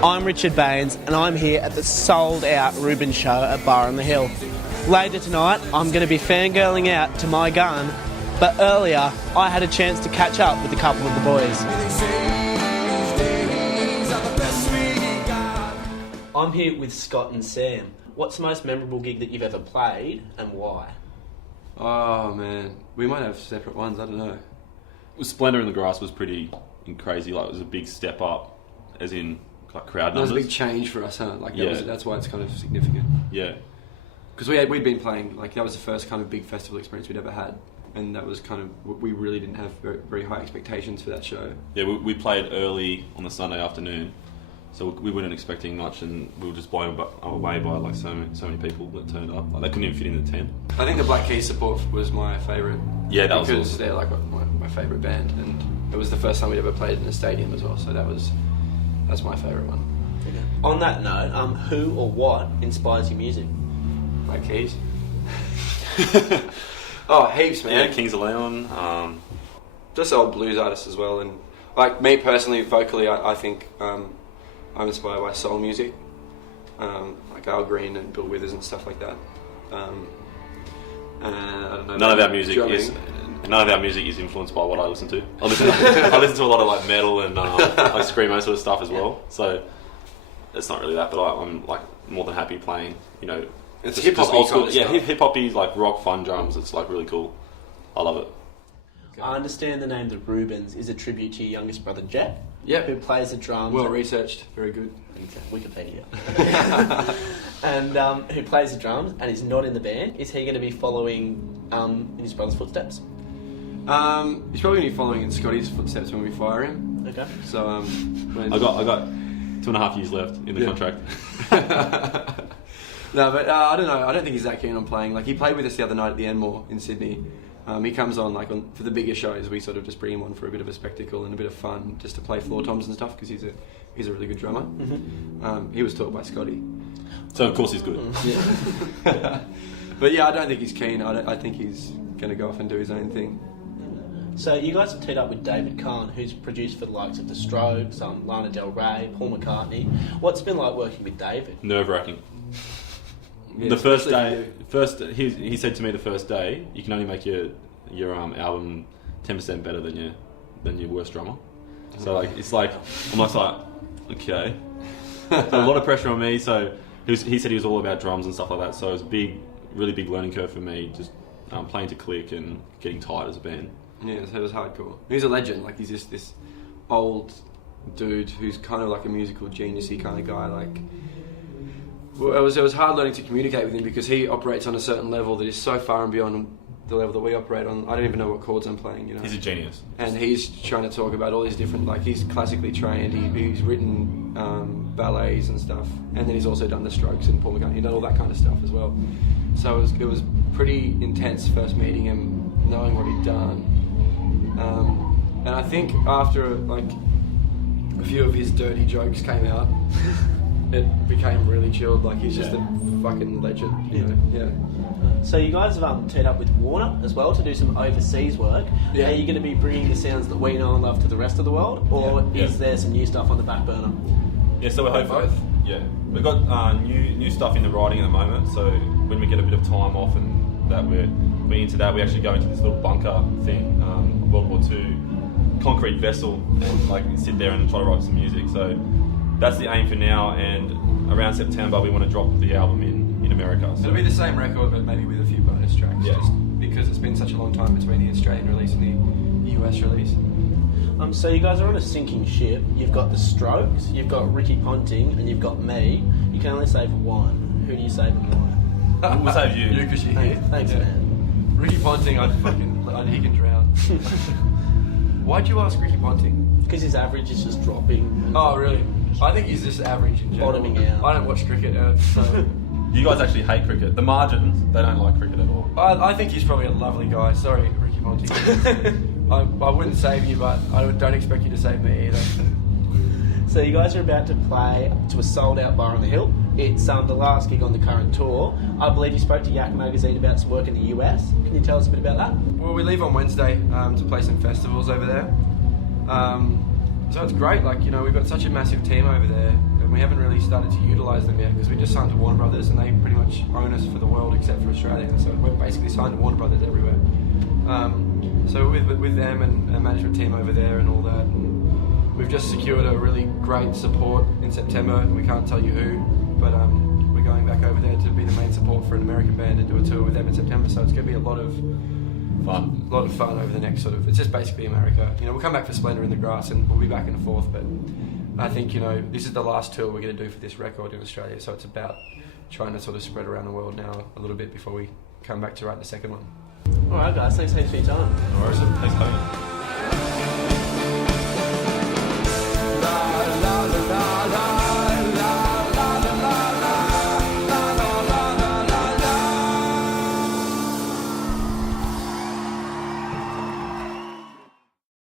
I'm Richard Baines and I'm here at the sold out Rubens show at Bar on the Hill. Later tonight I'm going to be fangirling out to My Gun, but earlier I had a chance to catch up with a couple of the boys. I'm here with Scott and Sam. What's the most memorable gig that you've ever played and why? Oh man, we might have separate ones, I don't know. Splendour in the Grass was pretty crazy, like it was a big step up, as in like crowd numbers. That was a big change for us, huh? Like that's why it's kind of significant. Yeah. Because we'd been playing, like that was the first kind of big festival experience we'd ever had. And that was kind of, we really didn't have very, very high expectations for that show. Yeah, we played early on the Sunday afternoon, so we weren't expecting much, and we were just blown away by like so many people that turned up. Like they couldn't even fit in the tent. I think the Black Keys support was my favourite. Yeah, that was because awesome. They're like my favourite band, and it was the first time we'd ever played in a stadium as well. So that's my favourite one. Okay. On that note, who or what inspires your music? Black Keys. Oh, heaps, man. Yeah, Kings of Leon. Just old blues artists as well, and like me personally, vocally, I think I'm inspired by soul music, like Al Green and Bill Withers and stuff like that. And I don't know. None of our music is influenced by what I listen to. I listen to a lot of like metal and like screamo sort of stuff as well. So it's not really that, but I'm like more than happy playing. You know, it's hip hop, old school. Yeah, hip hoppy, like rock, fun drums. It's like really cool. I love it. Okay. I understand the name The Rubens is a tribute to your youngest brother Jet. Yeah, who plays the drums. Well researched, very good. Wikipedia. And who plays the drums and is not in the band. Is he going to be following in his brother's footsteps? He's probably going to be following in Scotty's footsteps when we fire him. Okay. So I got 2.5 years left in the contract. No, but I don't know. I don't think he's that keen on playing. Like he played with us the other night at the Enmore in Sydney. He comes on for the bigger shows. We sort of just bring him on for a bit of a spectacle and a bit of fun, just to play floor toms and stuff because he's a really good drummer. Mm-hmm. He was taught by Scotty, so of course he's good. Yeah. But yeah, I don't think he's keen. I think he's going to go off and do his own thing. So you guys have teamed up with David Kahn, who's produced for the likes of The Strokes, Lana Del Rey, Paul McCartney. What's it been like working with David? Nerve-wracking. Yeah, the first day, he said to me the first day, you can only make your album 10% better than your worst drummer. So like it's like I'm like okay, so a lot of pressure on me. So he said he was all about drums and stuff like that. So it was a really big learning curve for me, just playing to click and getting tight as a band. Yeah, so it was hardcore. He's a legend. Like he's just this old dude who's kind of like a musical genius-y kind of guy. Like. Well, it was hard learning to communicate with him because he operates on a certain level that is so far and beyond the level that we operate on. I don't even know what chords I'm playing, you know. He's a genius. And he's trying to talk about all these different, like he's classically trained, he's written ballets and stuff, and then he's also done The Strokes and Paul McCartney, he's done all that kind of stuff as well. So it was pretty intense first meeting him, knowing what he'd done. And I think after like a few of his dirty jokes came out, it became really chilled. Like he's just a fucking legend, you know. Yeah. So you guys have teamed up with Warner as well to do some overseas work. Yeah. Are you going to be bringing the sounds that we know and love to the rest of the world, or is there some new stuff on the back burner? Yeah, so we're hoping both. Yeah, we've got new stuff in the writing at the moment. So when we get a bit of time off and that we're into that, we actually go into this little bunker thing, World War II concrete vessel, and like sit there and try to write some music. So that's the aim for now, and around September we want to drop the album in America. So it'll be the same record, but maybe with a few bonus tracks, just because it's been such a long time between the Australian release and the US release. So you guys are on a sinking ship. You've got The Strokes, you've got Ricky Ponting, and you've got me. You can only save one. Who do you save and why? We'll save you. You, because you're here. Thanks, man. Ricky Ponting, he can drown. Why'd you ask Ricky Ponting? Because his average is just dropping. Oh, really? I think he's just average in general. Bottoming out. I don't watch cricket, so... You guys actually hate cricket. The Margins, they don't like cricket at all. I think he's probably a lovely guy. Sorry, Ricky Ponting. I wouldn't save you, but I don't expect you to save me either. So you guys are about to play to a sold-out Bar on the Hill. It's the last gig on the current tour. I believe you spoke to Yak Magazine about some work in the US. Can you tell us a bit about that? Well, we leave on Wednesday to play some festivals over there. So it's great. Like, you know, we've got such a massive team over there. and we haven't really started to utilise them yet because we just signed to Warner Brothers and they pretty much own us for the world except for Australia. And so we're basically signed to Warner Brothers everywhere. So with them and a management team over there and all that, and we've just secured a really great support in September. We can't tell you who, but we're going back over there to be the main support for an American band and do a tour with them in September. So it's going to be a lot of fun over the next sort of. It's just basically America. You know, we'll come back for Splendour in the Grass and we'll be back in the fourth. But I think, you know, this is the last tour we're going to do for this record in Australia. So it's about trying to sort of spread around the world now a little bit before we come back to write the second one. All right, guys. Thanks for your time. No worries. Thanks for having me.